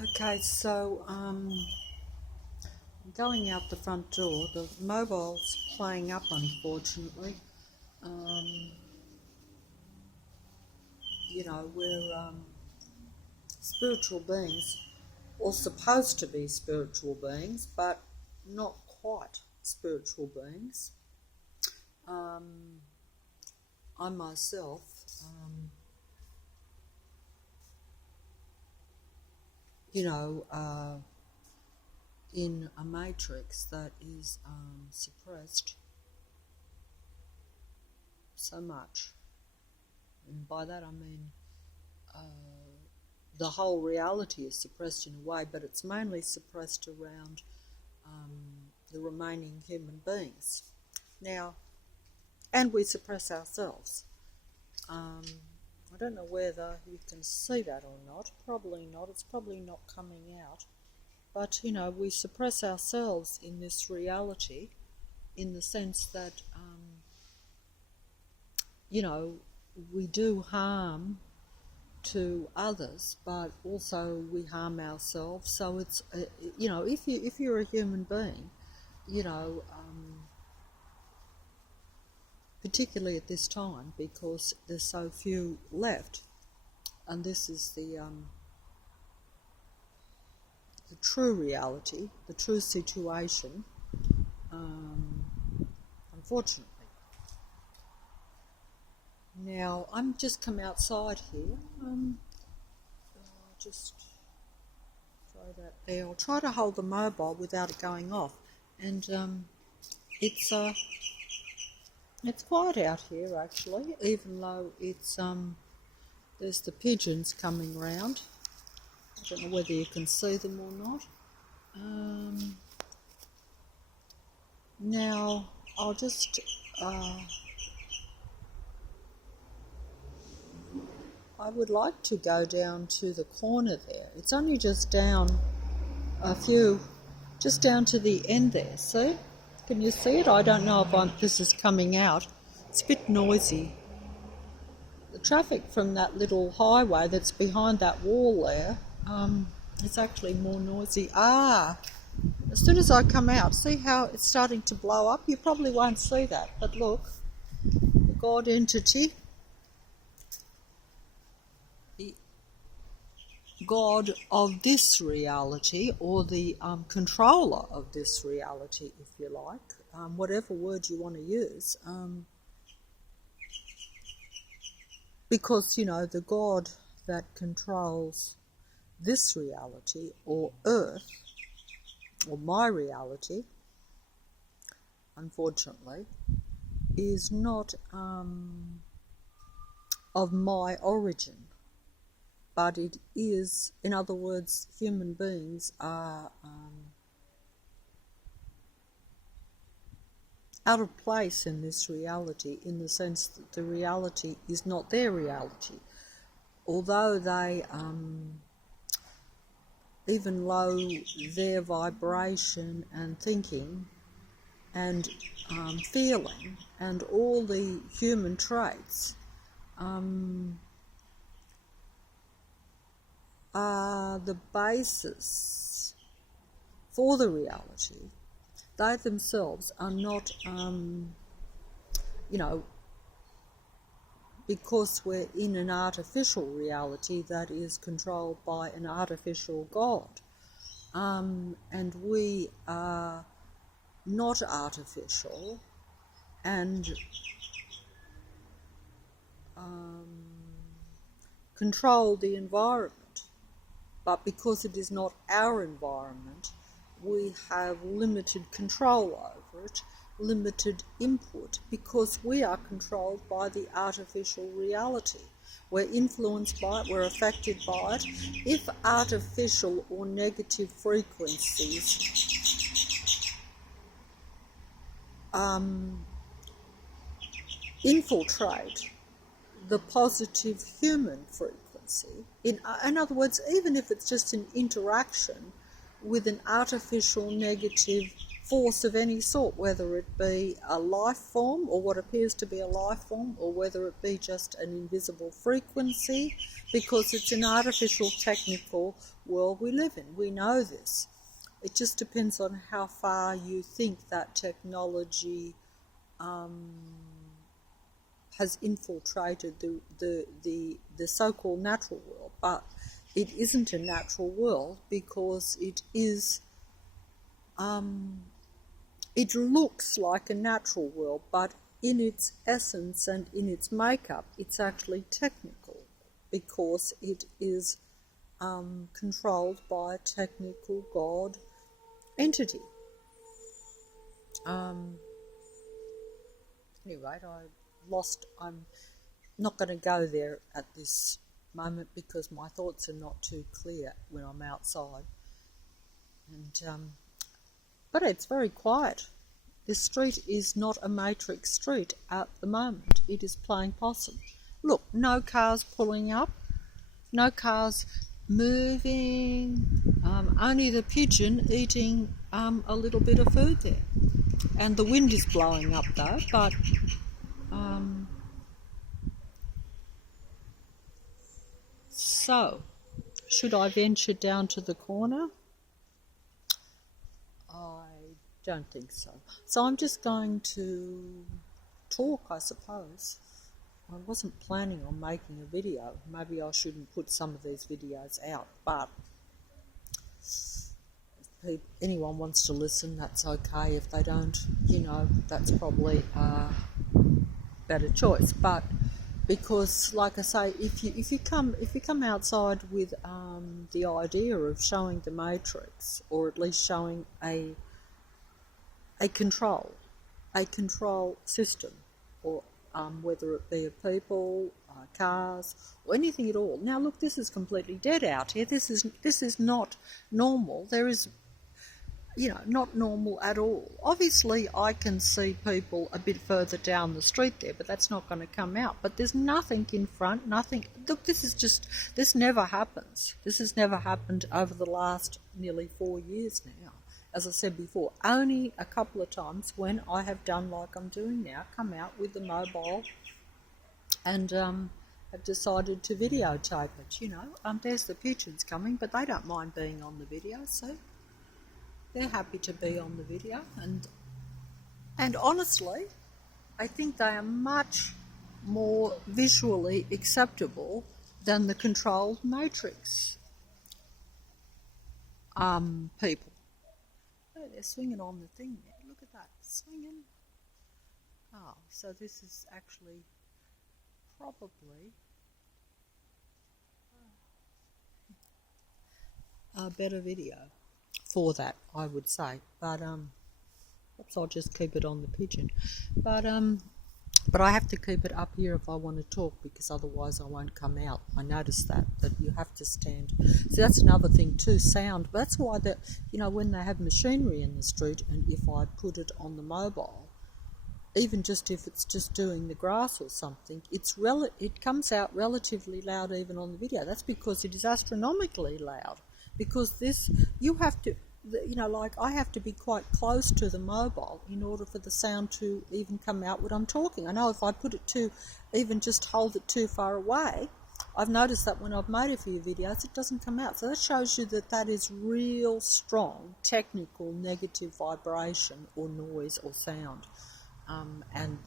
Okay, so going out the front door, the mobile's playing up, unfortunately. Um, we're spiritual beings, or supposed to be spiritual beings, but not quite spiritual beings. I myself, in a matrix that is suppressed so much. And by that I mean the whole reality is suppressed in a way, but it's mainly suppressed around the remaining human beings. Now, and we suppress ourselves. I don't know whether you can see that or not. Probably not. It's probably not coming out. But, we suppress ourselves in this reality in the sense that, we do harm to others, but also we harm ourselves. So it's, if you're a human being, particularly at this time, because there's so few left, and this is the true reality, the true situation, unfortunately. Now, I'm just come outside here. I'll just try that there. I'll try to hold the mobile without it going off. And it's quiet out here, actually, even though it's there's the pigeons coming round. I don't know whether you can see them or not. Now, I'll just I would like to go down to the corner there. It's only just down just down to the end there, see? Can you see it? I don't know if this is coming out. It's a bit noisy. The traffic from that little highway that's behind that wall there, it's actually more noisy. As soon as I come out, see how it's starting to blow up? You probably won't see that, but look, the God entity, the God of this reality, or the controller of this reality, if you like, whatever word you want to use, because, the God that controls this reality, or Earth, or my reality, unfortunately, is not of my origin, but it is, in other words, human beings are out of place in this reality, in the sense that the reality is not their reality. Although they even low their vibration and thinking and feeling and all the human traits are the basis for the reality. They themselves are not, because we're in an artificial reality that is controlled by an artificial God. And we are not artificial and control the environment. But because it is not our environment, we have limited control over it, limited input, because we are controlled by the artificial reality. We're influenced by it, we're affected by it. If artificial or negative frequencies infiltrate the positive human frequency, in other words, even if it's just an interaction with an artificial negative force of any sort, whether it be a life form or what appears to be a life form, or whether it be just an invisible frequency, because it's an artificial technical world we live in. We know this. It just depends on how far you think that technology has infiltrated the so-called natural world. But it isn't a natural world, because it is it looks like a natural world, but in its essence and in its makeup, it's actually technical, because it is controlled by a technical God entity. Anyway, I'm not going to go there at this moment, because my thoughts are not too clear when I'm outside. And but it's very quiet. This street is not a matrix street at the moment. It is playing possum. Look, no cars pulling up, no cars moving, only the pigeon eating a little bit of food there. And the wind is blowing up though, but so, should I venture down to the corner? I don't think so. So I'm just going to talk, I suppose. I wasn't planning on making a video. Maybe I shouldn't put some of these videos out, but if anyone wants to listen, that's okay. If they don't, that's probably a better choice. But because, like I say, if you come outside with the idea of showing the matrix, or at least showing a control system, or whether it be of people, cars, or anything at all. Now, look, this is completely dead out here. This is not normal. There is, not normal at all. Obviously, I can see people a bit further down the street there, but that's not going to come out. But there's nothing in front, nothing. Look, this never happens. This has never happened over the last nearly 4 years now. As I said before, only a couple of times when I have done like I'm doing now, come out with the mobile and have decided to videotape it, There's the pigeons coming, but they don't mind being on the video, so they're happy to be on the video. And honestly, I think they are much more visually acceptable than the controlled matrix people. They're swinging on the thing there. Look at that, swinging. Oh, so this is actually probably a better video for that, I would say. But perhaps I'll just keep it on the pigeon. But I have to keep it up here if I want to talk, because otherwise I won't come out. I noticed that you have to stand. So that's another thing too, sound. But that's why when they have machinery in the street, and if I put it on the mobile, even just if it's just doing the grass or something, it comes out relatively loud even on the video. That's because it is astronomically loud. Because you have to, I have to be quite close to the mobile in order for the sound to even come out when I'm talking. I know if I put it even just hold it too far away, I've noticed that when I've made a few videos, it doesn't come out. So that shows you that is real strong, technical, negative vibration or noise or sound. And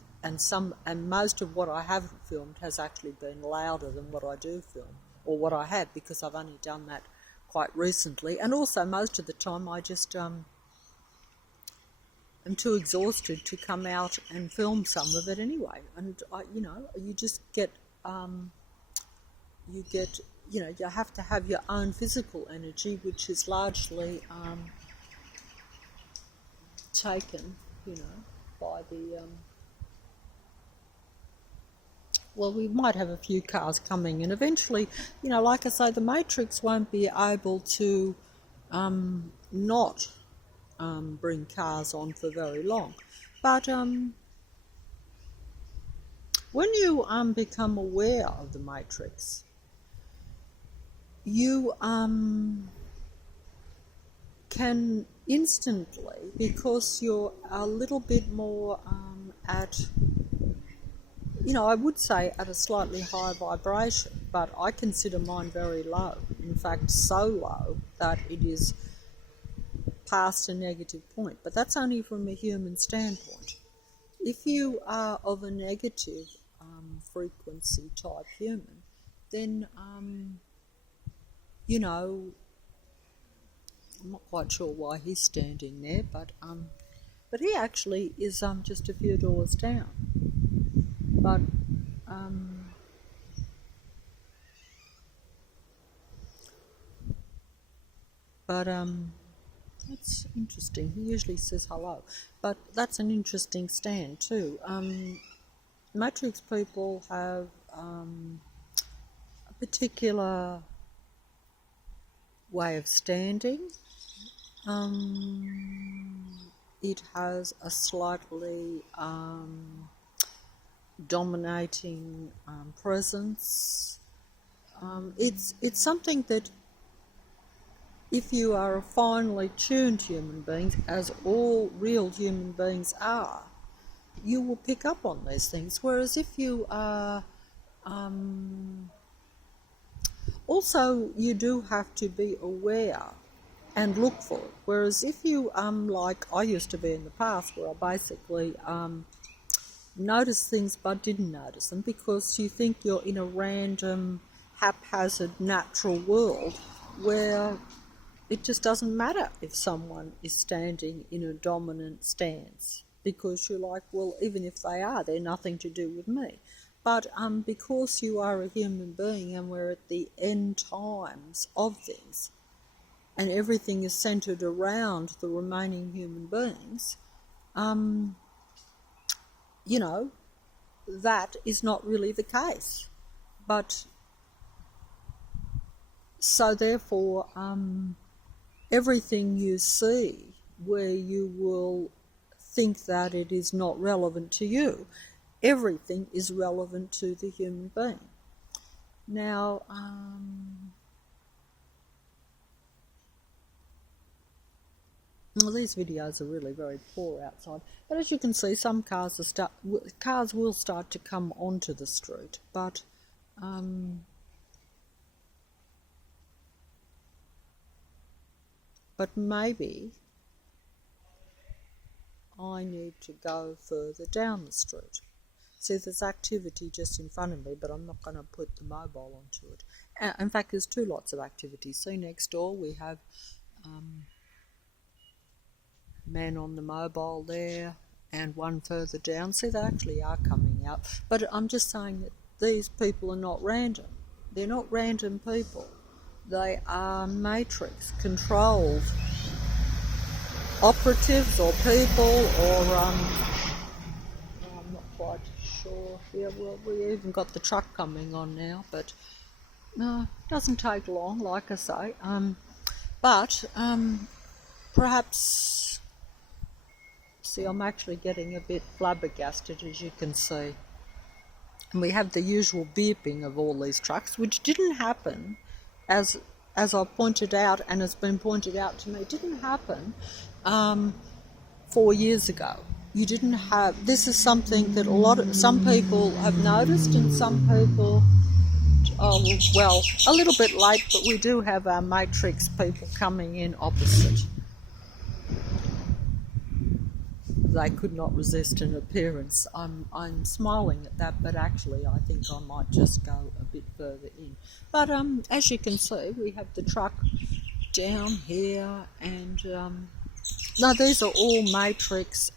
most of what I haven't filmed has actually been louder than what I do film, or what I have, because I've only done that quite recently. And also most of the time I just am too exhausted to come out and film some of it anyway. And you just get you have to have your own physical energy, which is largely taken by the well, we might have a few cars coming, and eventually, like I say, the matrix won't be able to not bring cars on for very long. But when you become aware of the matrix, you can instantly, because you're a little bit more at, I would say at a slightly higher vibration, but I consider mine very low. In fact, so low that it is past a negative point. But that's only from a human standpoint. If you are of a negative frequency type human, then, I'm not quite sure why he's standing there, but he actually is just a few doors down. But that's interesting. He usually says hello, but that's an interesting stand too. Matrix people have a particular way of standing. It has a slightly dominating presence. It's something that, if you are a finely tuned human being, as all real human beings are, you will pick up on these things. Whereas if you are also, you do have to be aware and look for it. Whereas if you, like I used to be in the past, where I basically noticed things but didn't notice them because you think you're in a random, haphazard, natural world where it just doesn't matter if someone is standing in a dominant stance, because you're like, well, even if they are, they're nothing to do with me. But because you are a human being and we're at the end times of things, and everything is centered around the remaining human beings, that is not really the case. But so therefore, everything you see where you will think that it is not relevant to you, everything is relevant to the human being. Now, well, these videos are really very poor outside, but as you can see, some cars will start to come onto the street, but maybe I need to go further down the street. See, there's activity just in front of me, but I'm not going to put the mobile onto it. In fact, there's two lots of activity. See, next door we have man on the mobile there, and one further down. See, they actually are coming out. But I'm just saying that these people are not random. They're not random people. They are matrix controlled operatives or people, or I'm not quite sure. Yeah, well, we even got the truck coming on now, but no, it doesn't take long, like I say. But perhaps, see, I'm actually getting a bit flabbergasted, as you can see. And we have the usual beeping of all these trucks, which didn't happen, as I pointed out, and has been pointed out to me, didn't happen 4 years ago. You didn't have, this is something that some people have noticed, and some people, well, a little bit late, but we do have our matrix people coming in opposite. They could not resist an appearance. I'm smiling at that, but actually I think I might just go a bit further in. But as you can see, we have the truck down here, and no, these are all matrix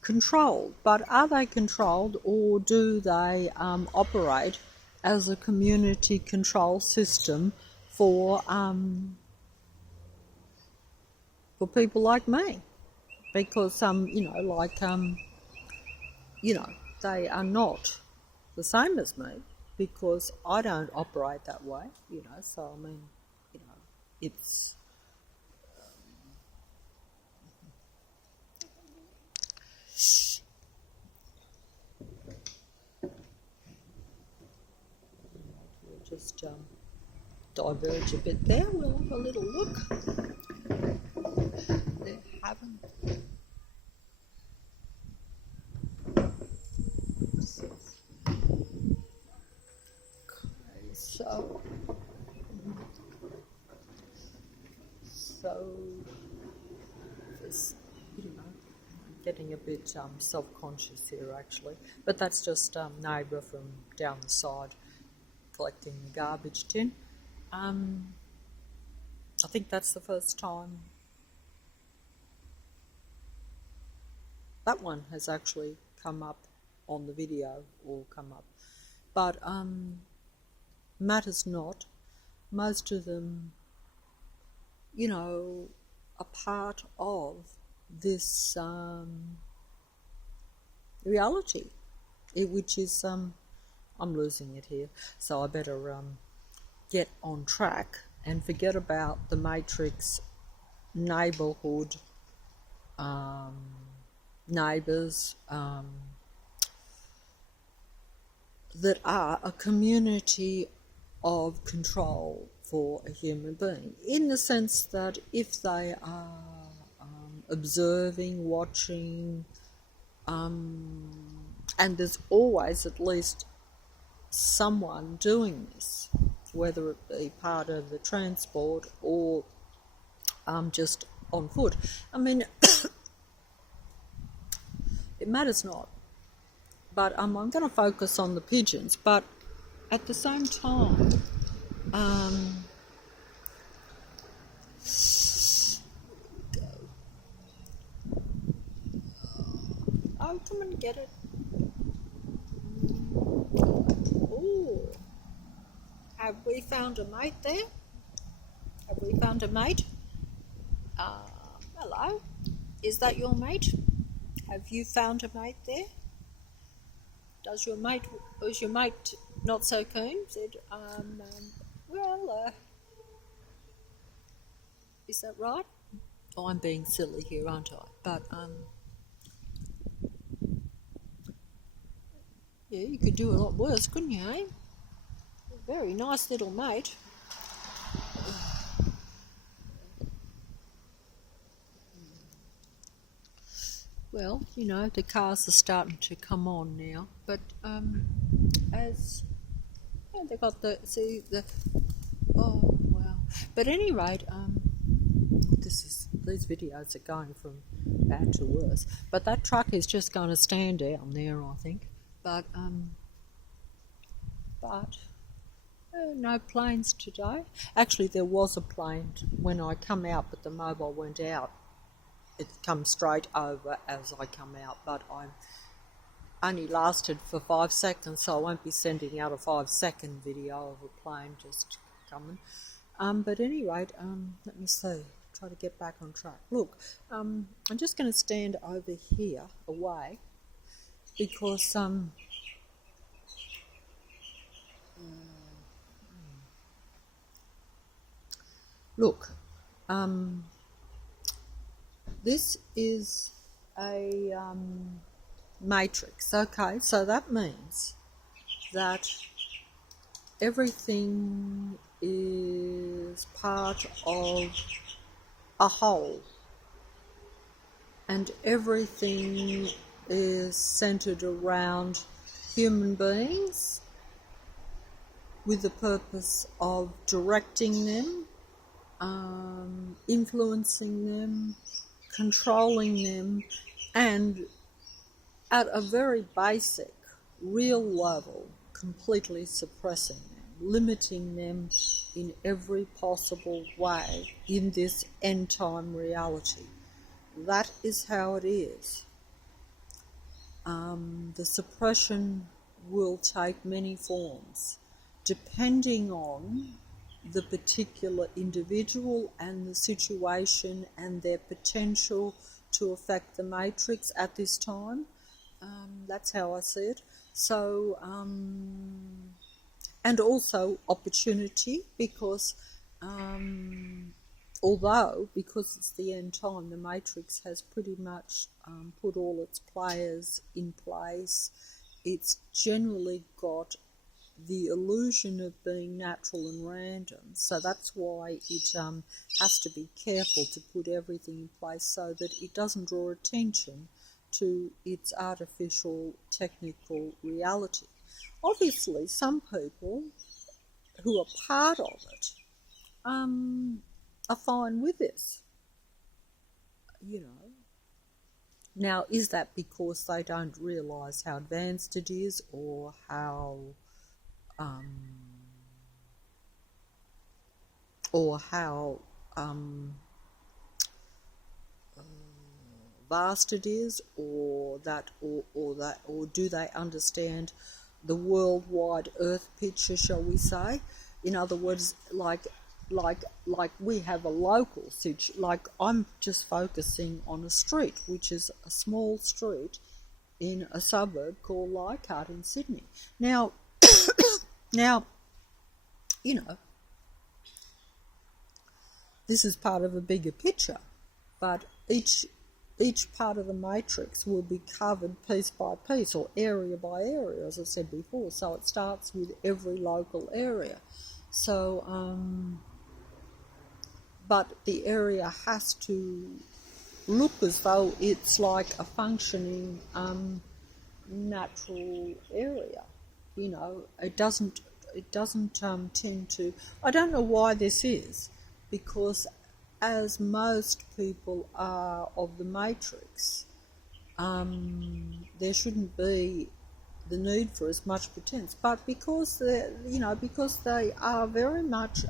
controlled. But are they controlled, or do they operate as a community control system for people like me? Because they are not the same as me, because I don't operate that way, so I mean, it's just diverge a bit there. We'll have a little look. There haven't. Okay, so this, I'm getting a bit self-conscious here actually, but that's just neighbour from down the side collecting the garbage tin. I think that's the first time that one has actually come up on the video or come up, but matters not. Most of them, you know, are part of this reality, which is I'm losing it here, so I better get on track and forget about the matrix neighbourhood, neighbours that are a community of control for a human being, in the sense that if they are observing, watching, and there's always at least someone doing this, whether it be part of the transport or just on foot. I mean, it matters not. But I'm going to focus on the pigeons. But at the same time, oh, come and get it. Oh, have we found a mate there? Have we found a mate? Hello, is that your mate? Have you found a mate there? Was your mate not so keen? Said, is that right? Oh, I'm being silly here, aren't I? But, yeah, you could do a lot worse, couldn't you, eh? Very nice little mate. Well, you know, the cars are starting to come on now, but as they got oh wow. But at any rate, these videos are going from bad to worse. But that truck is just going to stand down there, I think. But no planes today. Actually, there was a plane when I come out, but the mobile went out. It comes straight over as I come out, but I only lasted for 5 seconds, so I won't be sending out a 5-second video of a plane just coming. But at any rate, let me see, try to get back on track. Look, I'm just going to stand over here away because look, this is a matrix, okay? So that means that everything is part of a whole, and everything is centered around human beings with the purpose of directing them, influencing them, controlling them, and at a very basic, real level, completely suppressing them, limiting them in every possible way in this end-time reality. That is how it is. The suppression will take many forms, depending on the particular individual and the situation and their potential to affect the matrix at this time. That's how I see it. So, and also opportunity, because although, because it's the end time, the matrix has pretty much put all its players in place. It's generally got the illusion of being natural and random. So that's why it has to be careful to put everything in place so that it doesn't draw attention to its artificial technical reality. Obviously, some people who are part of it are fine with this, you know. Now, is that because they don't realise how advanced it is, or how vast it is, or do they understand the worldwide Earth picture, shall we say? In other words, like we have a local situation. Like, I'm just focusing on a street, which is a small street in a suburb called Leichhardt in Sydney. Now, you know, this is part of a bigger picture, but each part of the matrix will be covered piece by piece, or area by area, as I said before. So it starts with every local area. So, but the area has to look as though it's like a functioning natural area. You know, it doesn't tend to. I don't know why this is, because as most people are of the matrix, there shouldn't be the need for as much pretense. But because they are very much,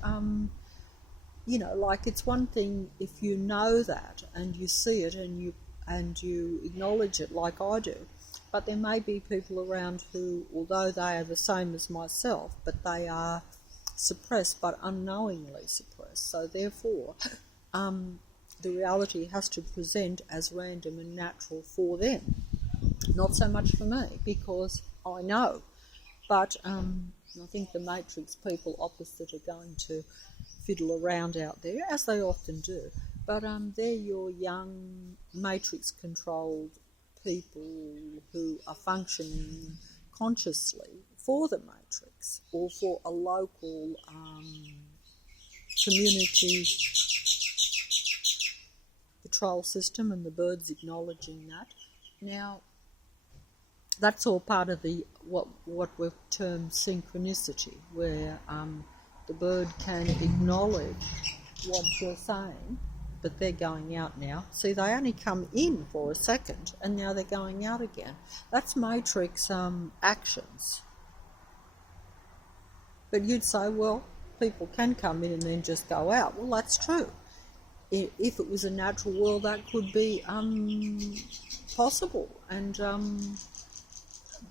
like, it's one thing if you know that and you see it and you acknowledge it, like I do. But there may be people around who, although they are the same as myself, but they are suppressed, but unknowingly suppressed. So therefore, the reality has to present as random and natural for them, not so much for me, because I know. But I think the matrix people opposite are going to fiddle around out there, as they often do. But they're your young matrix-controlled people who are functioning consciously for the matrix, or for a local community control system, and the bird's acknowledging that. Now, that's all part of the what we've termed synchronicity, where the bird can acknowledge what you're saying, but they're going out now. See, they only come in for a second, and now they're going out again. That's matrix actions. But you'd say, well, people can come in and then just go out. Well, that's true. If it was a natural world, that could be possible, and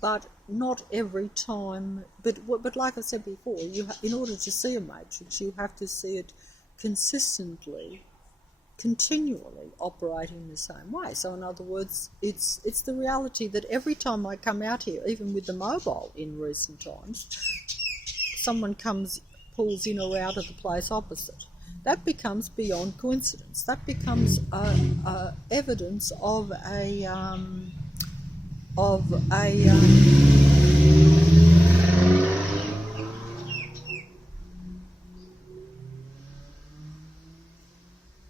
but not every time. But like I said before, in order to see a matrix, you have to see it consistently, continually operating the same way. So in other words, it's the reality that every time I come out here, even with the mobile in recent times, someone pulls in or out of the place opposite. That becomes beyond coincidence. That becomes evidence of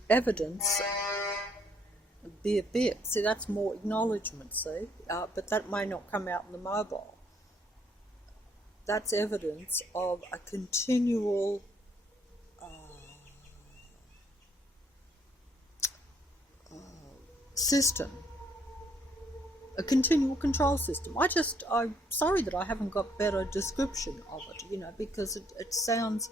evidence. Be a bit. See, that's more acknowledgement. See, but that may not come out in the mobile. That's evidence of a continual system, a continual control system. I'm sorry that I haven't got better description of it, because it sounds,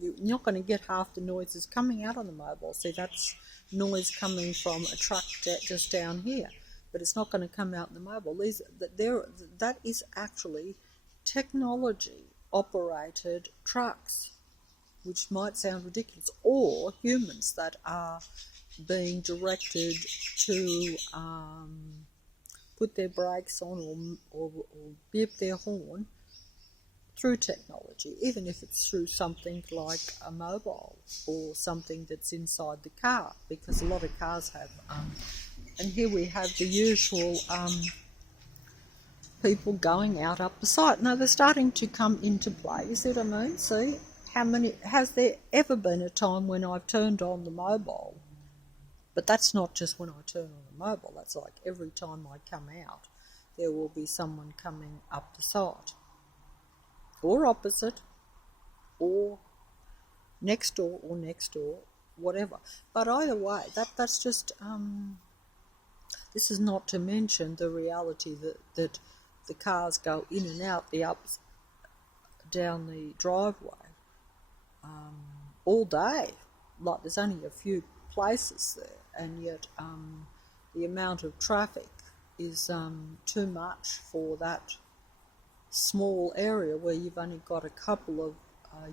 you're not going to get half the noises coming out on the mobile. See, that's noise coming from a truck just down here, but it's not going to come out in the mobile. That is actually technology operated trucks, which might sound ridiculous, or humans that are being directed to put their brakes on or beep their horn through technology, even if it's through something like a mobile or something that's inside the car, because a lot of cars have. And here we have the usual people going out up the site. Now they're starting to come into play. You see what I mean? See, has there ever been a time when I've turned on the mobile? But that's not just when I turn on the mobile. That's like every time I come out, there will be someone coming up the site, or opposite, or next door, whatever. But either way, that's just this is not to mention the reality that the cars go in and out the ups down the driveway all day. Like there's only a few places there, and yet the amount of traffic is too much for that small area where you've only got a couple of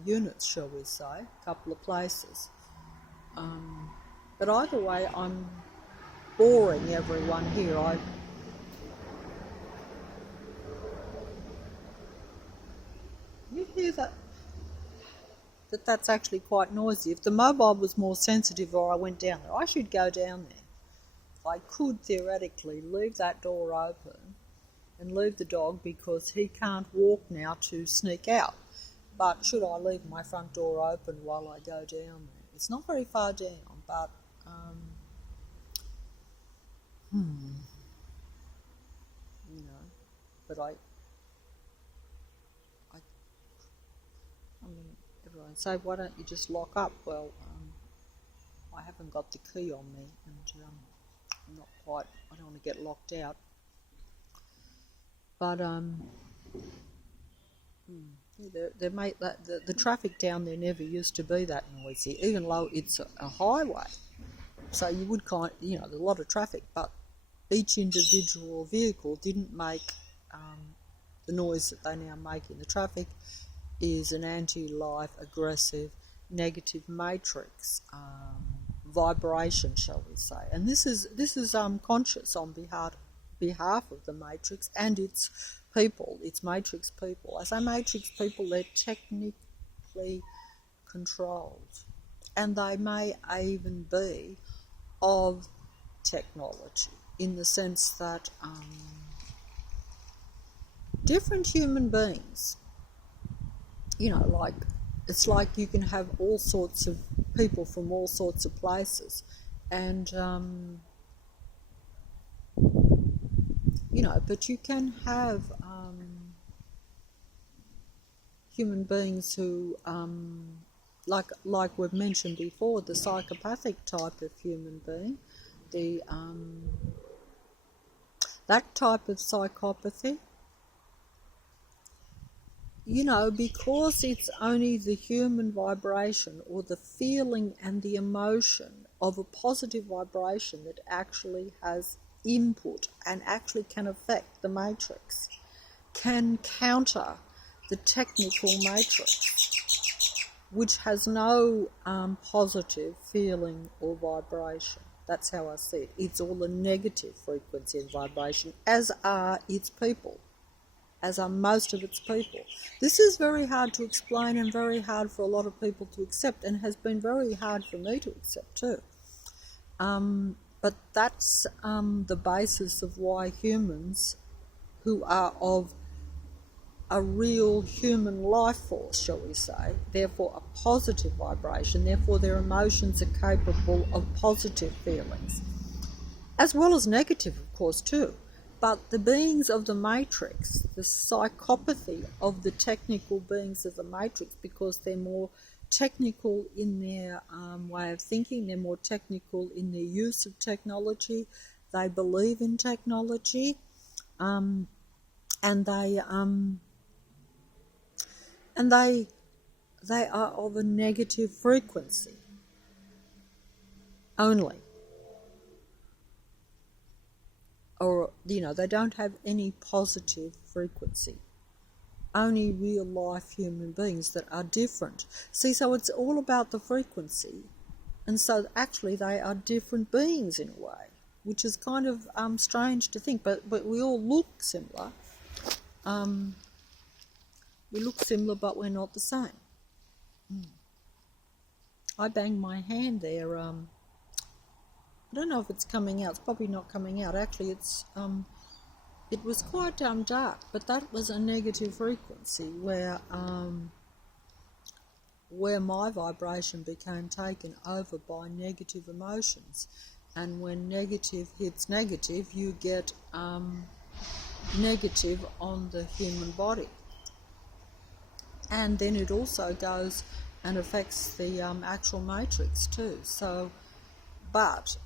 units, shall we say, a couple of places. But either way, I'm boring everyone here. You hear that? That's actually quite noisy. If the mobile was more sensitive or I went down there, I should go down there. I could theoretically leave that door open and leave the dog because he can't walk now to sneak out. But should I leave my front door open while I go down there? It's not very far down, but but I mean, everyone say, why don't you just lock up? Well, I haven't got the key on me, and I'm not quite. I don't want to get locked out. But the traffic down there never used to be that noisy, even though it's a highway. So you would there's a lot of traffic, but each individual vehicle didn't make the noise that they now make in the traffic. Is an anti-life, aggressive, negative matrix vibration, shall we say? And this is conscious on behalf of the matrix and its people, its matrix people. As I say matrix people, they're technically controlled, and they may even be of technology in the sense that different human beings. It's like you can have all sorts of people from all sorts of places, and but you can have human beings who, like we've mentioned before, the psychopathic type of human being, that type of psychopathy. Because it's only the human vibration or the feeling and the emotion of a positive vibration that actually has input and actually can affect the matrix, can counter the technical matrix, which has no positive feeling or vibration. That's how I see it. It's all a negative frequency and vibration, as are its people. As are most of its people. This is very hard to explain and very hard for a lot of people to accept, and has been very hard for me to accept too. But that's the basis of why humans who are of a real human life force, shall we say, therefore a positive vibration, therefore their emotions are capable of positive feelings, as well as negative, of course, too. But the beings of the matrix, the psychopathy of the technical beings of the matrix, because they're more technical in their way of thinking, they're more technical in their use of technology, they believe in technology, and they are of a negative frequency only. Or, they don't have any positive frequency. Only real life human beings that are different. See, so it's all about the frequency. And so actually they are different beings in a way, which is kind of strange to think, but we all look similar. We look similar, but we're not the same. I banged my hand there. I don't know if it's coming out. It's probably not coming out. Actually, it's it was quite dark, but that was a negative frequency where my vibration became taken over by negative emotions. And when negative hits negative, you get negative on the human body. And then it also goes and affects the actual matrix too. So, but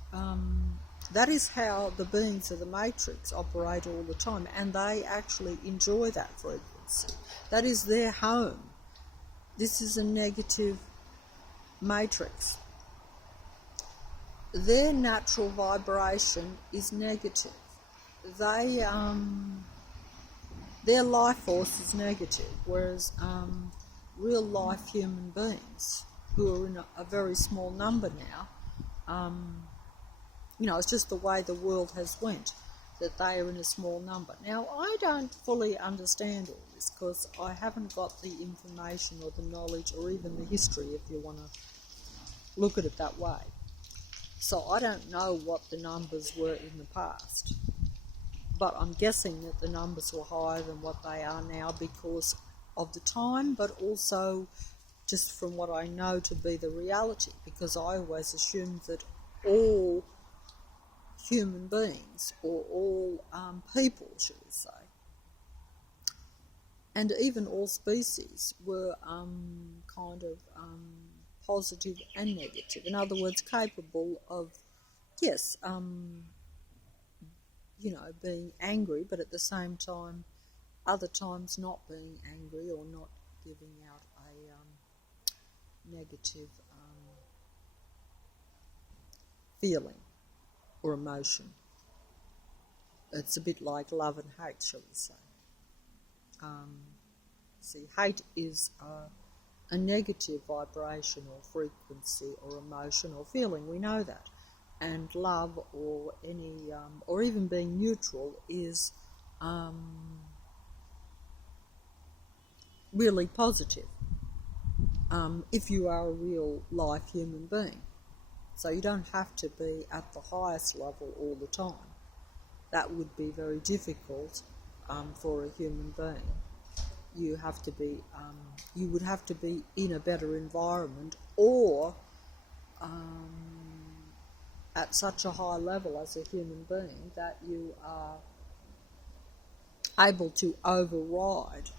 that is how the beings of the matrix operate all the time, and they actually enjoy that frequency. That is their home. This is a negative matrix. Their natural vibration is negative. Their life force is negative, whereas real life human beings, who are in a very small number now, it's just the way the world has went, that they are in a small number. Now, I don't fully understand all this because I haven't got the information or the knowledge or even the history, if you want to look at it that way. So I don't know what the numbers were in the past, but I'm guessing that the numbers were higher than what they are now because of the time, but also just from what I know to be the reality, because I always assumed that all human beings, or all people, should we say, and even all species were positive and negative. In other words, capable of, yes, being angry, but at the same time, other times not being angry or not giving out a negative feeling or emotion. It's a bit like love and hate, shall we say. See, hate is a negative vibration or frequency or emotion or feeling. We know that. And love or any, or even being neutral is really positive if you are a real life human being. So you don't have to be at the highest level all the time. That would be very difficult for a human being. You have to be, you would have to be in a better environment, or at such a high level as a human being that you are able to override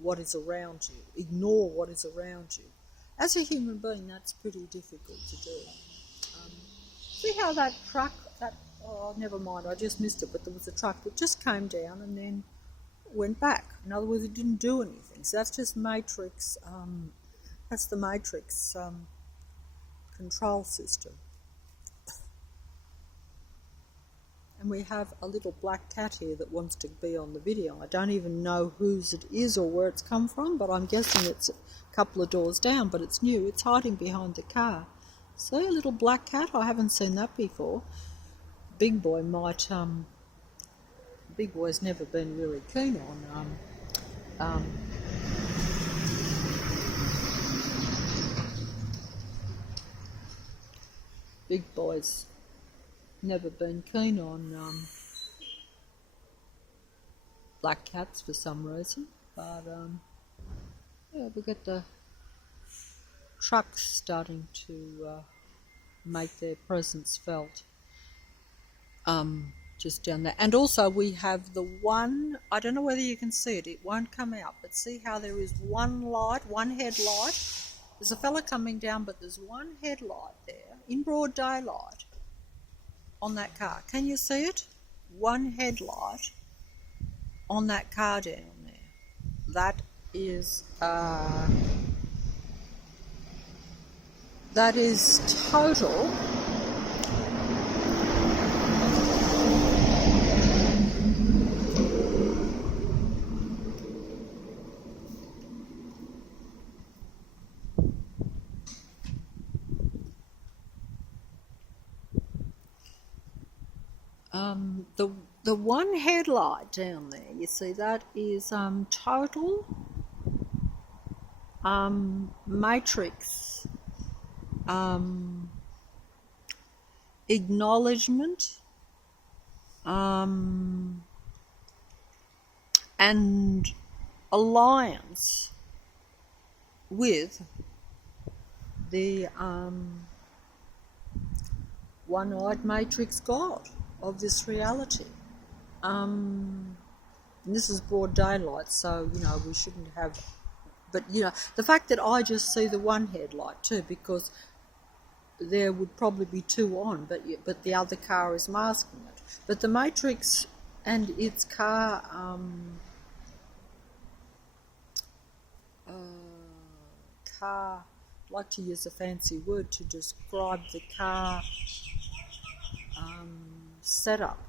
what is around you, ignore what is around you. As a human being, that's pretty difficult to do. See how that truck, never mind, I just missed it, but there was a truck that just came down and then went back. In other words, it didn't do anything. So that's just matrix, that's the matrix control system. And we have a little black cat here that wants to be on the video. I don't even know whose it is or where it's come from, but I'm guessing it's a couple of doors down, but it's new. It's hiding behind the car. See, a little black cat? I haven't seen that before. Big boy might, Big boy's never been really keen on, Big boy's never been keen on black cats for some reason, but yeah, we get the trucks starting to make their presence felt just down there. And also we have the one, I don't know whether you can see it, it won't come out, but see how there is one light, one headlight. There's a fella coming down, but there's one headlight there in broad daylight on that car. Can you see it? One headlight on that car down there. That is total the one headlight down there, you see, that is total matrix acknowledgement and alliance with the one-eyed matrix God of this reality. And this is broad daylight, so, we shouldn't have... But, the fact that I just see the one headlight too, because there would probably be two on, but the other car is masking it. But the matrix and its car... car, I'd like to use a fancy word to describe the car setup,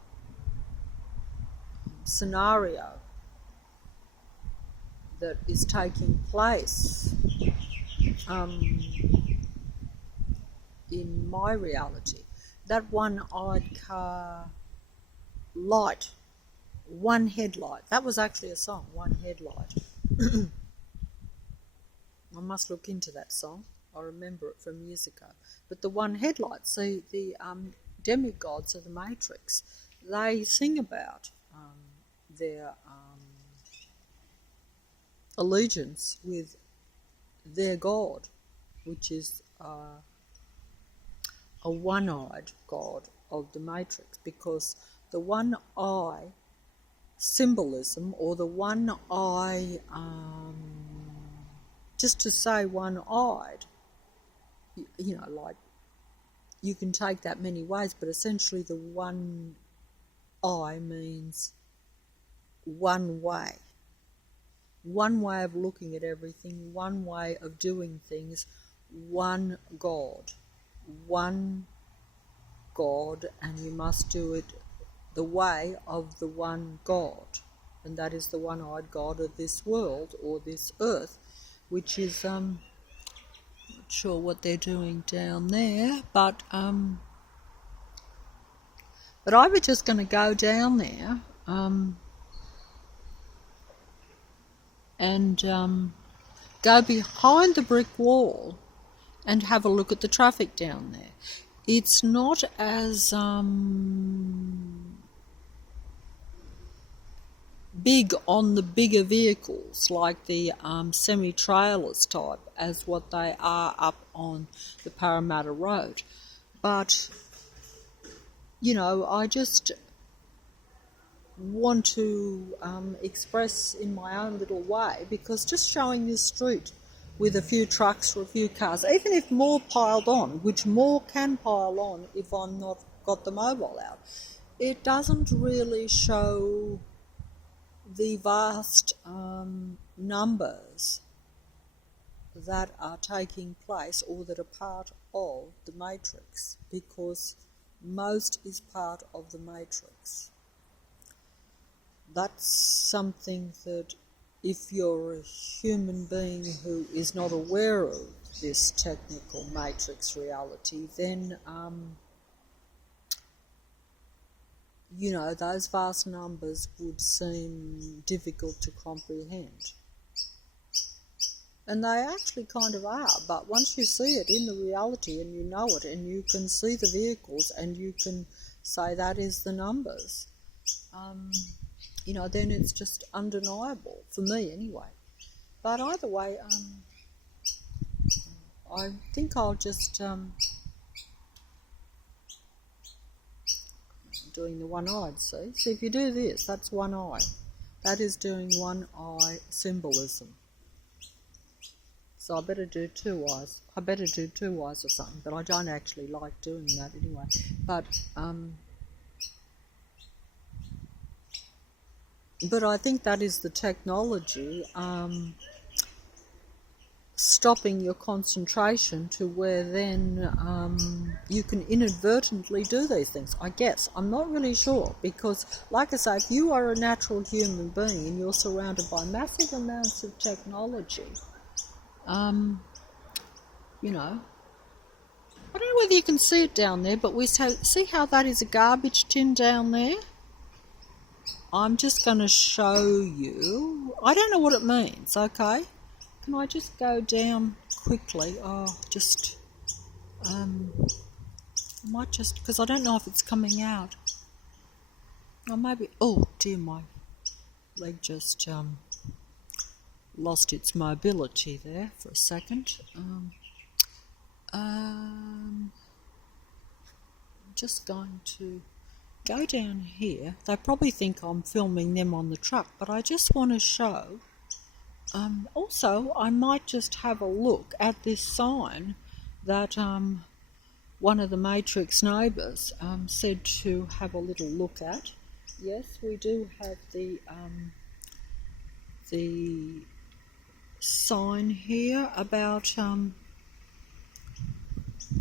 scenario that is taking place in my reality. That one-eyed car light, one headlight, that was actually a song, One Headlight. I must look into that song. I remember it from years ago. But the one headlight, see, the demigods of the Matrix, they sing about their allegiance with their God, which is a one-eyed God of the Matrix, because the one eye symbolism, or the one eye... just to say one-eyed, like, you can take that many ways, but essentially the one eye means one way. One way of looking at everything, one way of doing things, one God, and you must do it the way of the one God, and that is the one-eyed God of this world, or this earth, which is, not sure what they're doing down there, but I was just going to go down there and go behind the brick wall and have a look at the traffic down there. It's not as big on the bigger vehicles, like the semi-trailers type, as what they are up on the Parramatta Road. But, I just want to express in my own little way, because just showing this street with a few trucks or a few cars, even if more piled on, which more can pile on if I'm not got the mobile out, it doesn't really show the vast numbers that are taking place, or that are part of the Matrix, because most is part of the Matrix. That's something that, if you're a human being who is not aware of this technical Matrix reality, then those vast numbers would seem difficult to comprehend. And they actually kind of are, but once you see it in the reality and you know it, and you can see the vehicles and you can say that is the numbers, then it's just undeniable, for me anyway. But either way, I think I'll just... doing the one-eyed, see? So if you do this, that's one eye. That is doing one-eye symbolism. So I better do two eyes. I better do two eyes or something, but I don't actually like doing that anyway. But I think that is the technology stopping your concentration to where then you can inadvertently do these things, I guess. I'm not really sure, because, like I say, if you are a natural human being and you're surrounded by massive amounts of technology, I don't know whether you can see it down there, but we see how that is a garbage tin down there? I'm just going to show you. I don't know what it means, okay? Can I just go down quickly? I might just, because I don't know if it's coming out. or maybe, oh dear, my leg just lost its mobility there for a second. I'm just going to go down here. They probably think I'm filming them on the truck, but I just want to show. Also, I might just have a look at this sign that one of the Matrix neighbours said to have a little look at. Yes, we do have the sign here about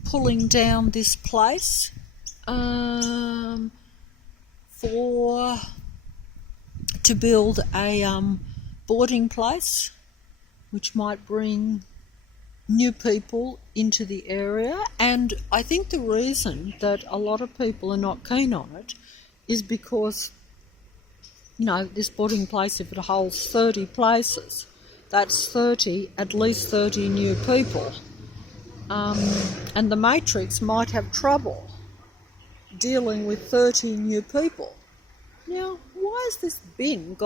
pulling down this place to build a boarding place which might bring new people into the area. And I think the reason that a lot of people are not keen on it is because, you know, this boarding place, if it holds 30 places, that's at least 30 new people. And the Matrix might have trouble dealing with 30 new people. Now, why has this bin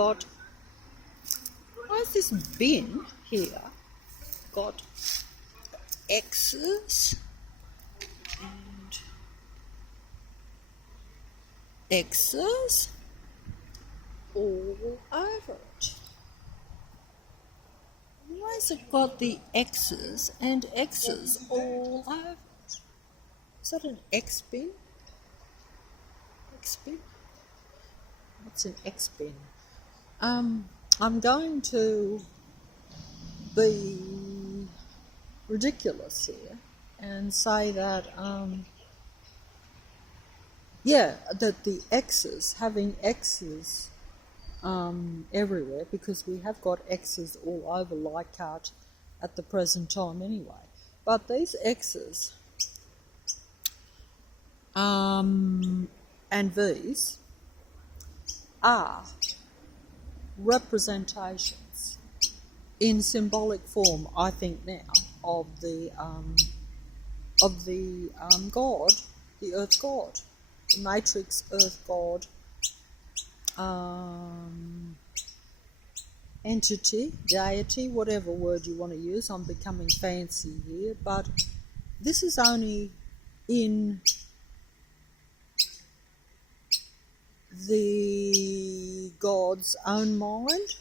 here got X's and X's all over it? Why has it got the X's and X's all over it? Is that an X bin? X bin? What's an X bin? I'm going to be ridiculous here and say that, that the X's, having X's everywhere, because we have got X's all over Leichhardt at the present time anyway. But these X's and V's are representations in symbolic form, I think now, of the God, the Earth God, the Matrix Earth God entity, deity, whatever word you want to use. I'm becoming fancy here, but this is only in the God's own mind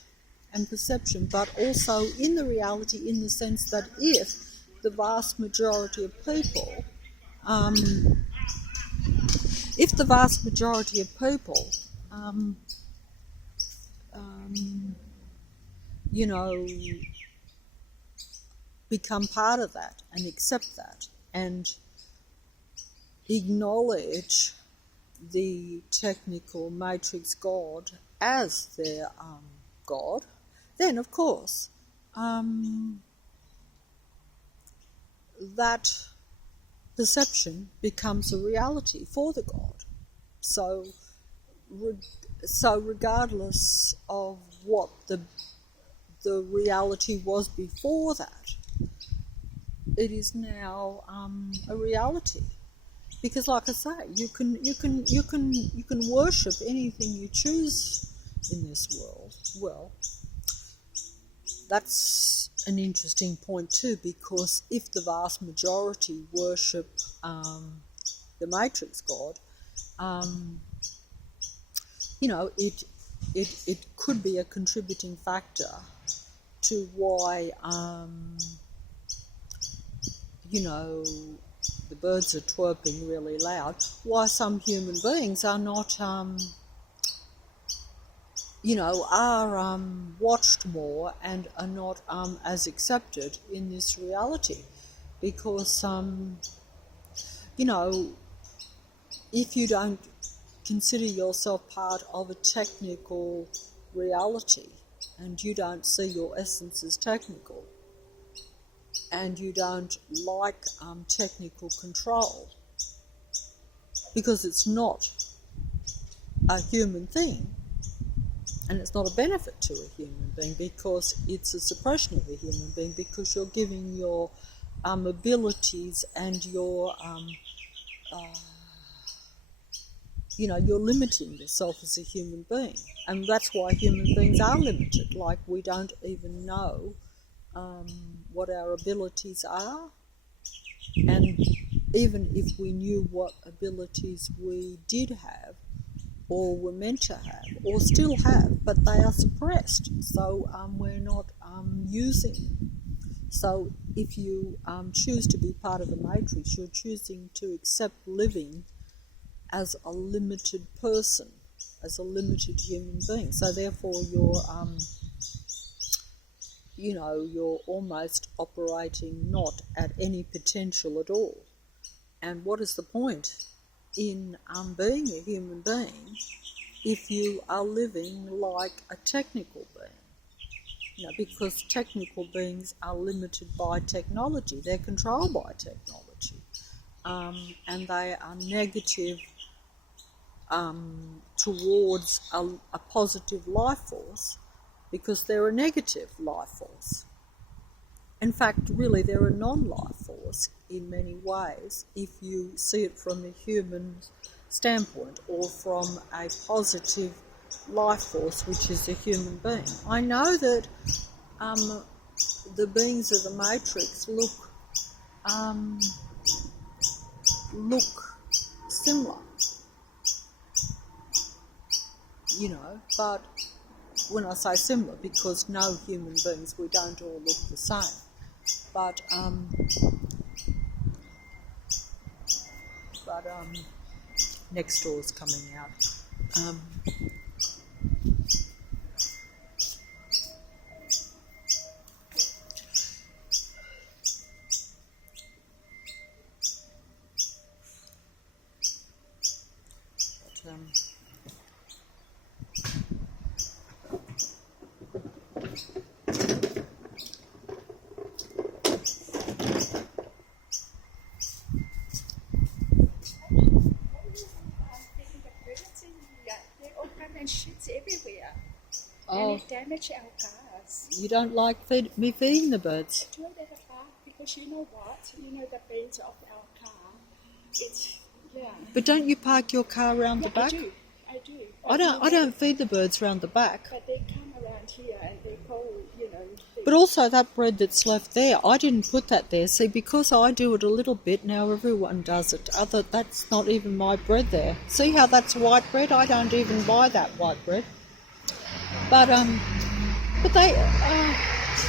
and perception, but also in the reality, in the sense that if the vast majority of people, become part of that and accept that and acknowledge the technical Matrix God as their God, then of course that perception becomes a reality for the God. So regardless of what the reality was before that, it is now a reality. Because, like I say, you can worship anything you choose in this world. Well, that's an interesting point too, because if the vast majority worship the Matrix God, it could be a contributing factor to why the birds are twerping really loud, why some human beings are not, are watched more and are not as accepted in this reality. Because, if you don't consider yourself part of a technical reality and you don't see your essence as technical, and you don't like technical control, because it's not a human thing, and it's not a benefit to a human being, because it's a suppression of a human being, because you're giving your abilities and your you're limiting yourself as a human being. And that's why human beings are limited. Like, we don't even know what our abilities are. And even if we knew what abilities we did have, or were meant to have, or still have, but they are suppressed, so we're not using them. So if you choose to be part of the matrix, you're choosing to accept living as a limited person, as a limited human being. So therefore you're almost operating not at any potential at all. And what is the point in being a human being if you are living like a technical being? Because technical beings are limited by technology. They're controlled by technology. And they are negative towards a positive life force because they're a negative life force. In fact, really, they're a non-life force in many ways if you see it from a human standpoint, or from a positive life force, which is a human being. I know that the beings of the Matrix look similar, but when I say similar, because no human beings, we don't all look the same. But next door's coming out. Shits everywhere. Oh, and it damages our cars. You don't like me feeding the birds? I throw that apart because you know what? The paint of our car. It's But don't you park your car around the back? I do. I don't feed the birds round the back. But they come around here and they go, But also that bread that's left there, I didn't put that there. See, because I do it a little bit, now everyone does it. That's not even my bread there. See how that's white bread? I don't even buy that white bread. But I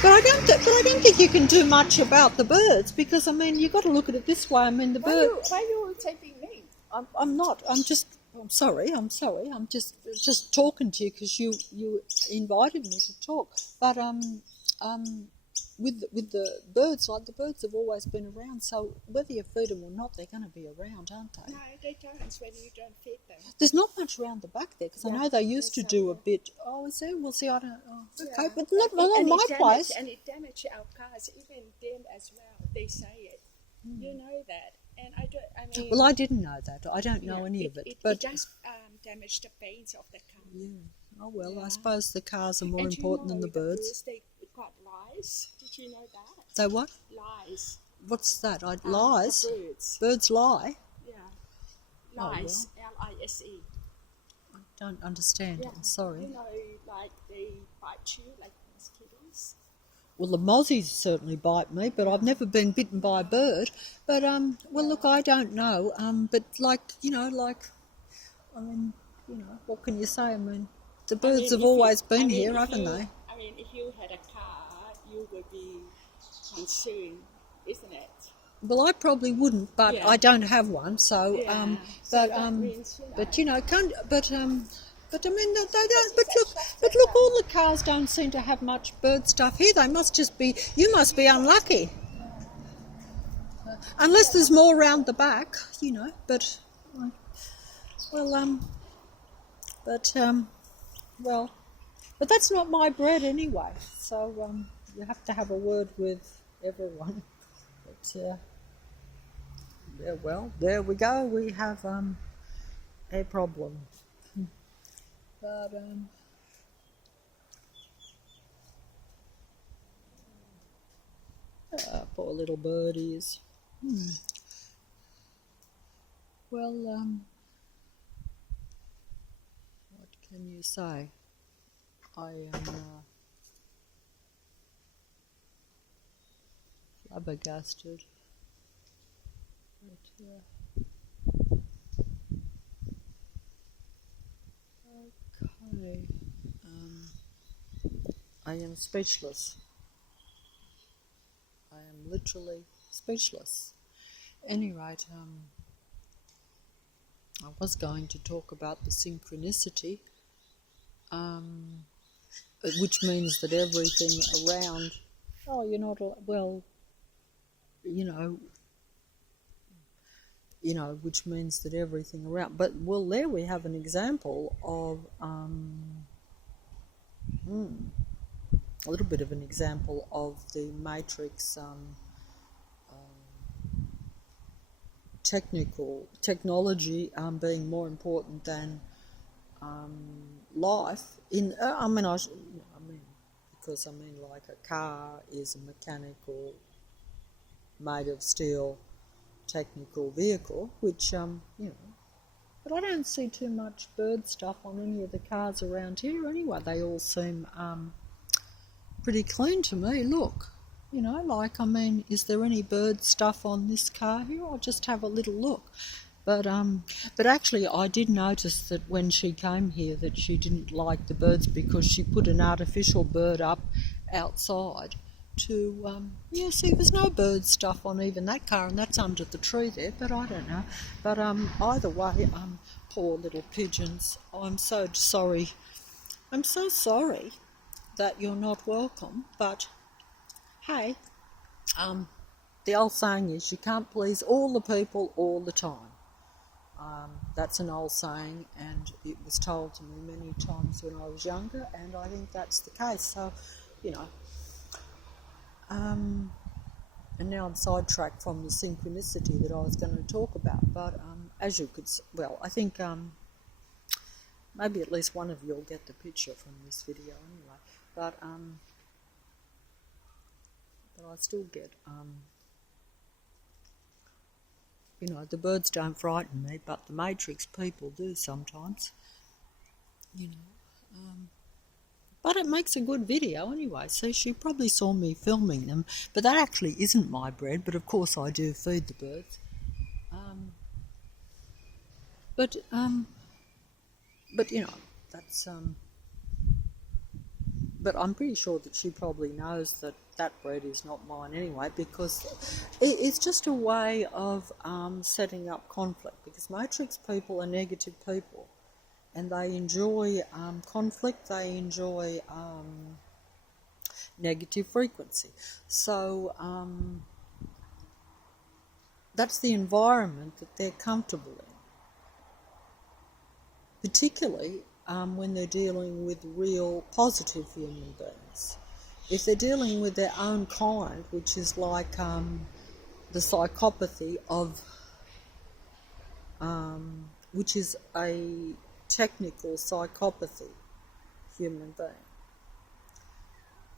don't think you can do much about the birds, because you've got to look at it this way. The bird. Why are you taping me? I'm not. I'm sorry. I'm just talking to you because you invited me to talk. But with the birds, like, the birds have always been around. So whether you feed them or not, they're going to be around, aren't they? No, they don't. When you don't feed them. There's not much around the back there, because I know they used to do a bit. Oh, is there? We'll see. I don't. Oh, okay, but not my place. And it damages our cars, even them as well. They say it. You know that. And I well, I didn't know that. I don't know any of it. But it does damage the paints of the car. Yeah. Oh well, I suppose the cars are more important than the birds. They got lice. Did you know that? They what? Lice. What's that? Lies? Birds. Birds lie? Yeah. Lice. L-I-S-E. I don't understand. Yeah. I'm sorry. Like they bite you like mosquitoes. Well, the mozzies certainly bite me, but I've never been bitten by a bird. But look, I don't know. But what can you say? The birds have always been here, haven't they? If you had a car, you would be concerned, isn't it? Well, I probably wouldn't, but I don't have one. So, that means, But they don't. But look, all the cars don't seem to have much bird stuff here. They must just be. You must be unlucky, unless there's more round the back, But but that's not my bread anyway. So you have to have a word with everyone. But well, there we go. We have a problem. But poor little birdies. Well, can you say? I am flabbergasted. Right here. Okay. I am speechless. I am literally speechless. Any rate, I was going to talk about the synchronicity, which means that everything around, oh, you're not, well, which means that everything around, but, well, there we have an example of, a little bit of an example of the matrix technology being more important than life. Because like a car is a mechanical, made of steel, technical vehicle, which but I don't see too much bird stuff on any of the cars around here anyway. They all seem pretty clean to me. Look, is there any bird stuff on this car here? I'll just have a little look. But actually I did notice that when she came here that she didn't like the birds because she put an artificial bird up outside to, see, there's no bird stuff on even that car, and that's under the tree there, but I don't know. But either way, poor little pigeons, I'm so sorry. I'm so sorry that you're not welcome, but hey, the old saying is you can't please all the people all the time. That's an old saying, and it was told to me many times when I was younger, and I think that's the case. So, and now I'm sidetracked from the synchronicity that I was going to talk about. But as you could, I think maybe at least one of you will get the picture from this video anyway. But I still get the birds don't frighten me, but the Matrix people do sometimes. But it makes a good video anyway. So she probably saw me filming them, but that actually isn't my bread. But of course I do feed the birds. But that's But I'm pretty sure that she probably knows that that bread is not mine anyway, because it's just a way of setting up conflict, because Matrix people are negative people, and they enjoy conflict, they enjoy negative frequency. So that's the environment that they're comfortable in, particularly when they're dealing with real positive human beings. If they're dealing with their own kind, which is like the psychopathy of, which is a technical psychopathy human being,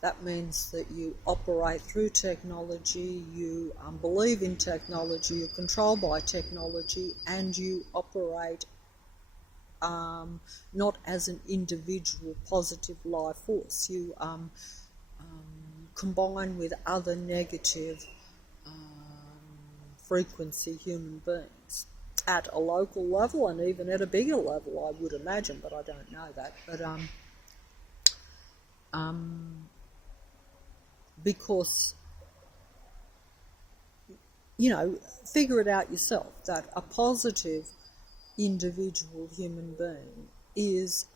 that means that you operate through technology, you believe in technology, you're controlled by technology, and you operate not as an individual positive life force. You combine with other negative frequency human beings at a local level and even at a bigger level, I would imagine, but I don't know that. But because, figure it out yourself, that a positive individual human being is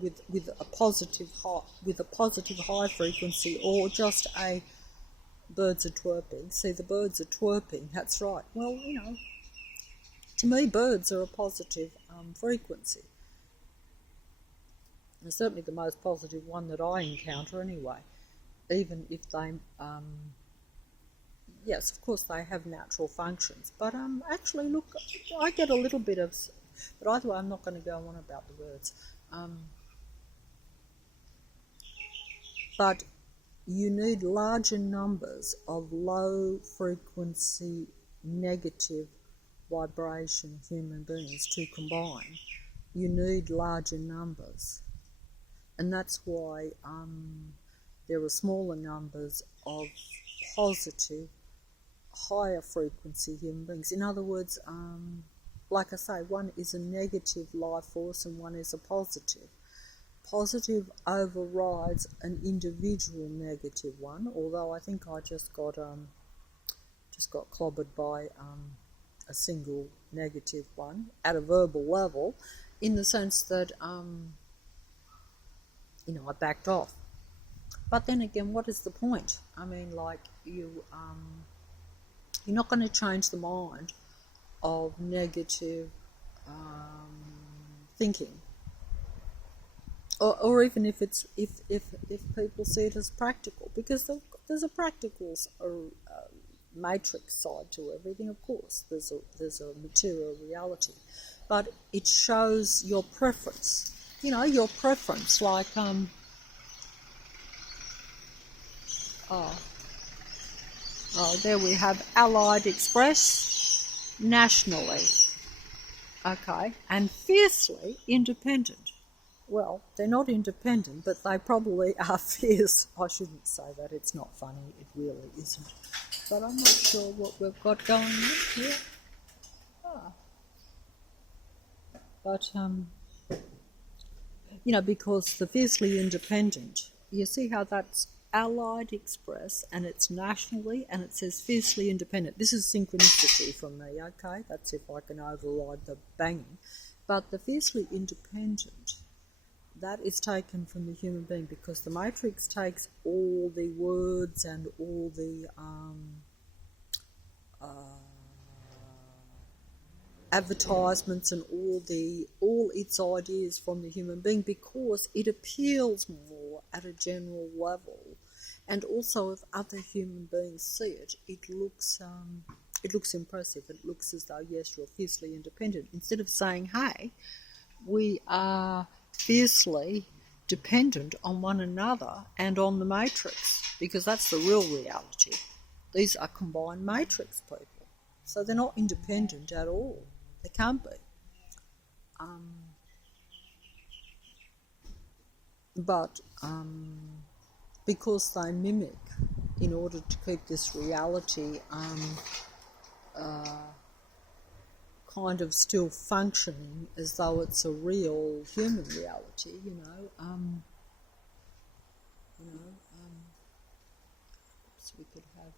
with a positive high frequency, or just a birds are twerping. See, the birds are twerping. That's right. Well, to me, birds are a positive frequency. And certainly the most positive one that I encounter anyway. Even if they yes, of course they have natural functions, but actually, look, I get a little bit of, but either way, I'm not going to go on about the birds. But you need larger numbers of low frequency, negative vibration human beings to combine you need larger numbers. And that's why there are smaller numbers of positive, higher frequency human beings. In other words, like I say, one is a negative life force and one is a positive. Positive overrides an individual negative one, although I think I just got clobbered by a single negative one at a verbal level, in the sense that I backed off. But then again, what is the point? I mean, like, you're not going to change the mind of negative thinking, or even if people see it as practical, because there's a practical matrix side to everything. Of course, there's a material reality, but it shows your preference. Your preference, like there we have Allied Express, nationally, okay, and fiercely independent. Well, they're not independent, but they probably are fierce. I shouldn't say that, it's not funny, it really isn't. But I'm not sure what we've got going on here. But, because the fiercely independent, you see how that's Allied Express, and it's nationally, and it says fiercely independent. This is synchronicity from me, okay? That's if I can override the banging. But the fiercely independent, that is taken from the human being, because the matrix takes all the words and all the advertisements and all its ideas from the human being, because it appeals more at a general level. And also, if other human beings see it, it looks impressive. It looks as though, yes, you're fiercely independent. Instead of saying, hey, we are fiercely dependent on one another and on the matrix, because that's the real reality. These are combined matrix people. So they're not independent at all. They can't be. But because they mimic, in order to keep this reality kind of still functioning as though it's a real human reality, so we could have.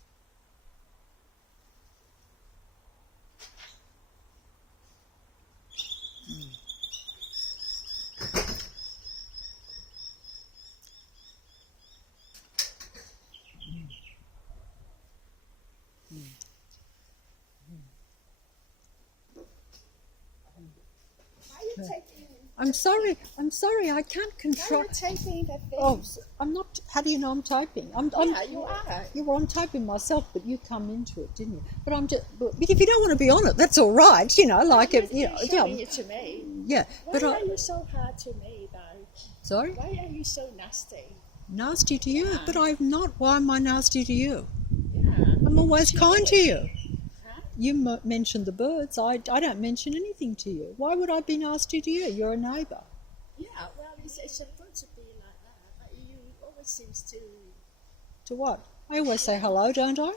I'm sorry, I can't control. You're taking the thing. Oh, I'm not. How do you know I'm typing? Yeah, you are. I'm typing myself, but you come into it, didn't you? But I'm just. But if you don't want to be on it, that's all right. Like it. Showing it to me. Yeah, Why are you so hard to me, though? Sorry. Why are you so nasty? Nasty to you, but I'm not. Why am I nasty to you? Yeah. I'm always kind to you. Huh? You mentioned the birds. I don't mention anything to you. Why would I be nasty to you? You're a neighbour. Yeah, well, it's supposed to be like that, but you always seems to... To what? I always say hello, don't I? No,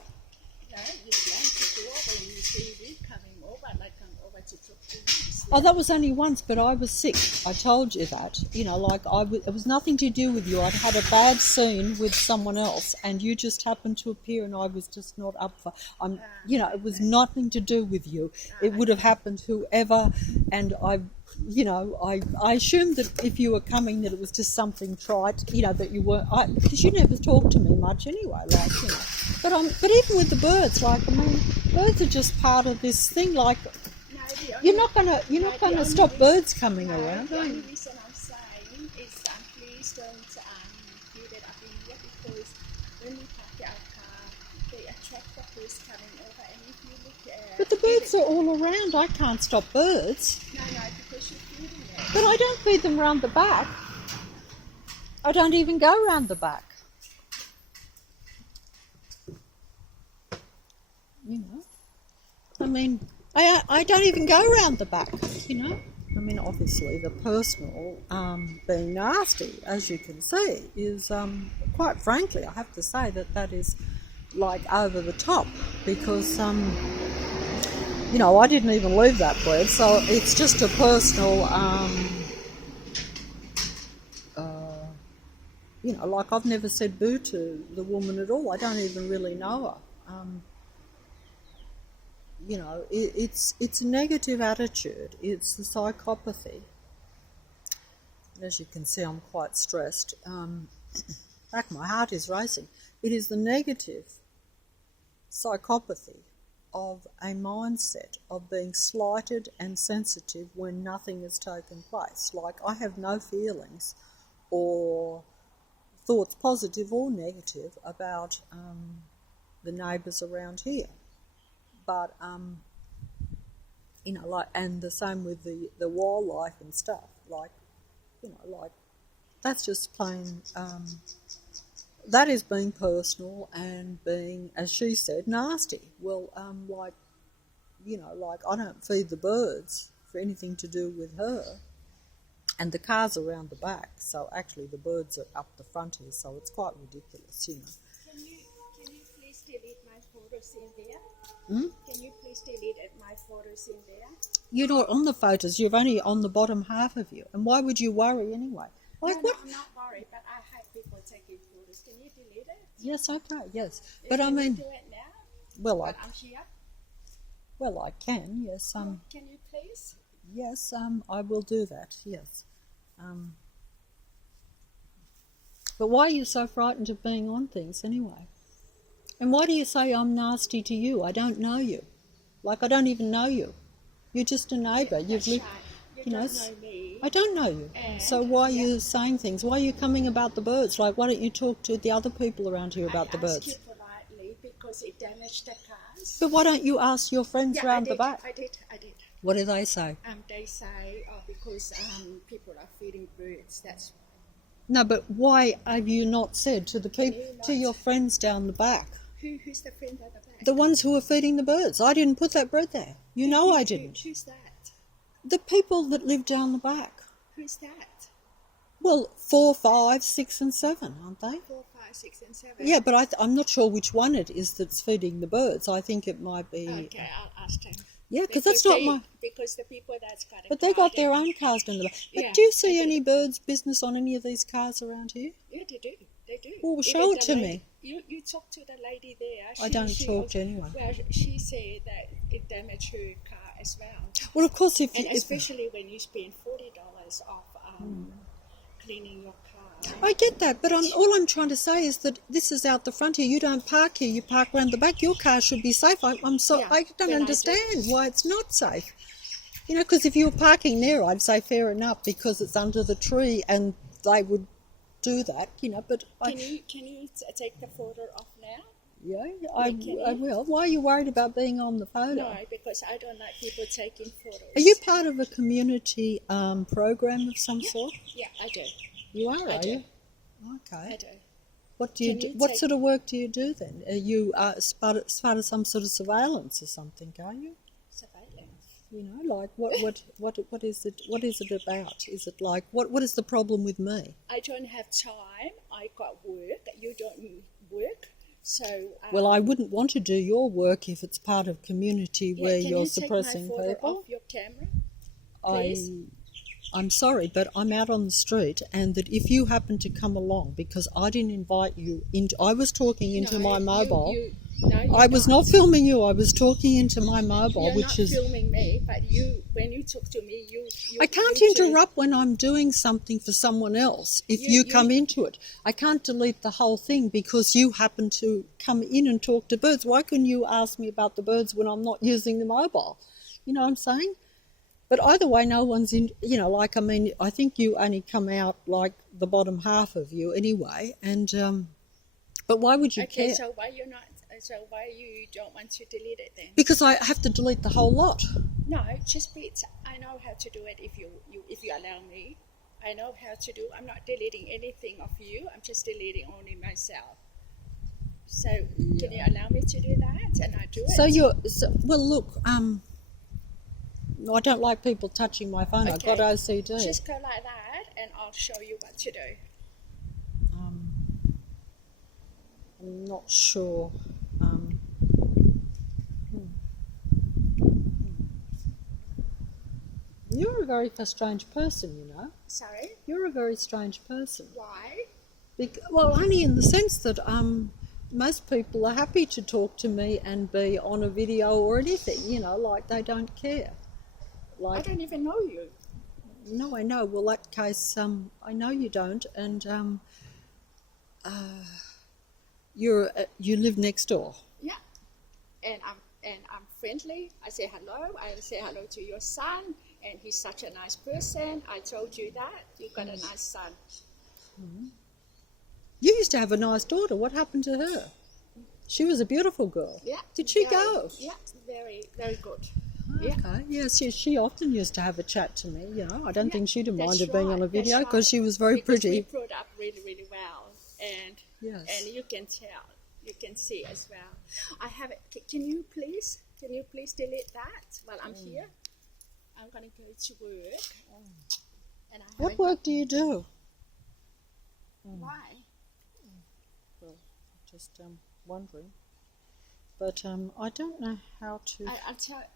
you slam the door when you see me coming over, like I'm over to talk to you. Oh, that was only once, but I was sick. I told you that. It was nothing to do with you. I'd had a bad scene with someone else, and you just happened to appear, and I was just not up for. It was nothing to do with you. It would have happened to whoever, and I assumed that if you were coming, that it was just something trite. That you weren't, because you never talk to me much anyway. But even with the birds, birds are just part of this thing. You're not gonna stop birds coming around, The are only you? reason I'm saying is that please don't feel that I've been here, because when we park our car, they attract the birds coming over, and if you look at... But the birds are all around. I can't stop birds. No, because you're feeding them. But I don't feed them round the back. I don't even go round the back. I don't even go round the back, I mean, obviously the personal being nasty, as you can see, is quite frankly, I have to say that is like over the top, because I didn't even leave that bread, so it's just a personal like I've never said boo to the woman at all. I don't even really know her. It's a negative attitude. It's the psychopathy. As you can see, I'm quite stressed. Back, my heart is racing. It is the negative psychopathy of a mindset of being slighted and sensitive when nothing has taken place. Like, I have no feelings or thoughts, positive or negative, about the neighbours around here. But, and the same with the wildlife and stuff. Like, that's just plain, that is being personal and being, as she said, nasty. Well, I don't feed the birds for anything to do with her. And the car's around the back, so actually the birds are up the front here, so it's quite ridiculous, Can you please delete my photos in there? Can you please delete my photos in there? You're not on the photos, you're only on the bottom half of you. And why would you worry anyway? Like, no, what? I'm not worried, but I hate people taking photos. Can you delete it? Yes, okay, yes. Can But I mean, you do it now? well, But I'm here. Well, I can, yes. Can you please? Yes, I will do that, yes. But why are you so frightened of being on things anyway? And why do you say I'm nasty to you? I don't know you. Like, I don't even know you. You're just a neighbour. That's You've lived, right. You don't know me. I don't know you. And, so why are you saying things? Why are you coming about the birds? Like, why don't you talk to the other people around here about the I birds? asked you politely because it damaged the cars. But why don't you ask your friends around the back? I did. What do they say? They say, because people are feeding birds. That's No, but why have you not said to the people, to your friends down the back? Who's the friend at the back? The ones who are feeding the birds. I didn't put that bread there. You know I didn't. Who's that? The people that live down the back. Who's that? Well, 4, 5, 6 and 7, aren't they? 4, 5, 6 and 7. Yeah, but I'm not sure which one it is that's feeding the birds. I think it might be... Okay, I'll ask them. Yeah, because that's not my... Because the people that's got But they got their own cars down the back. But Yeah, do you see any birds' business on any of these cars around here? Yeah, they do. Well, show it to me. You talk to the lady there. I don't talk to anyone. Well, she said that it damaged her car as well. Well, of course, especially when you spend $40 off cleaning your car. I get that, but all I'm trying to say is that this is out the front here. You don't park here. You park around the back. Your car should be safe. I don't understand why it's not safe. Because if you were parking there, I'd say fair enough because it's under the tree and they would do that, But can you take the photo off now? Yeah, I will. Why are you worried about being on the photo? No, because I don't like people taking photos. Are you part of a community program of some sort? Yeah, I do. You are, are you? Okay. I do. What do you do? What sort of work do you do then? Are you part of some sort of surveillance or something? Are you? Surveillance. Like what is it? What is it about? Is it like what is the problem with me? I don't have time. I got work. You don't work. So well, I wouldn't want to do your work if it's part of community where you're suppressing people. Can you take my photo people. off your camera, please? I'm sorry, but I'm out on the street, and that if you happen to come along, because I didn't invite you into, I was talking into my mobile. I was not filming you. I was talking into my mobile, You're not filming me, but when you talk to me, you I can't interrupt when I'm doing something for someone else. If you come into it, I can't delete the whole thing because you happen to come in and talk to birds. Why couldn't you ask me about the birds when I'm not using the mobile? You know what I'm saying? But either way, no one's in, I think you only come out like the bottom half of you anyway. And, but why would you care? So why you don't want to delete it then? Because I have to delete the whole lot. No, I know how to do it if you allow me. I know how to do. I'm not deleting anything of you. I'm just deleting only myself. So can you allow me to do that? And I do it. Well, look, I don't like people touching my phone. I've got Okay. OCD. Just go like that, and I'll show you what to do. I'm not sure. You're a very strange person, you know. Sorry? You're a very strange person. Why? Well, only in the sense that most people are happy to talk to me and be on a video or anything, you know, like they don't care. I don't even know you. No, I know. Well, that case, I know you don't, and you live next door. Yeah. And I'm friendly. I say hello. I say hello to your son, and he's such a nice person. I told you that. You got a nice son. You used to have a nice daughter. What happened to her? She was a beautiful girl. Yeah. Did she very, go? Yeah, very, very good. Okay. Yes, she often used to have a chat to me. You know, I don't think she'd have That's minded being on a right, video that's because right. she was very Because pretty. we brought up really, really well, and Yes. and you can tell, you can see as well. I have it. Can you please delete that while I'm here? I'm gonna go to work. And I What work do you do? Why? Well, just wondering. But I don't know how to.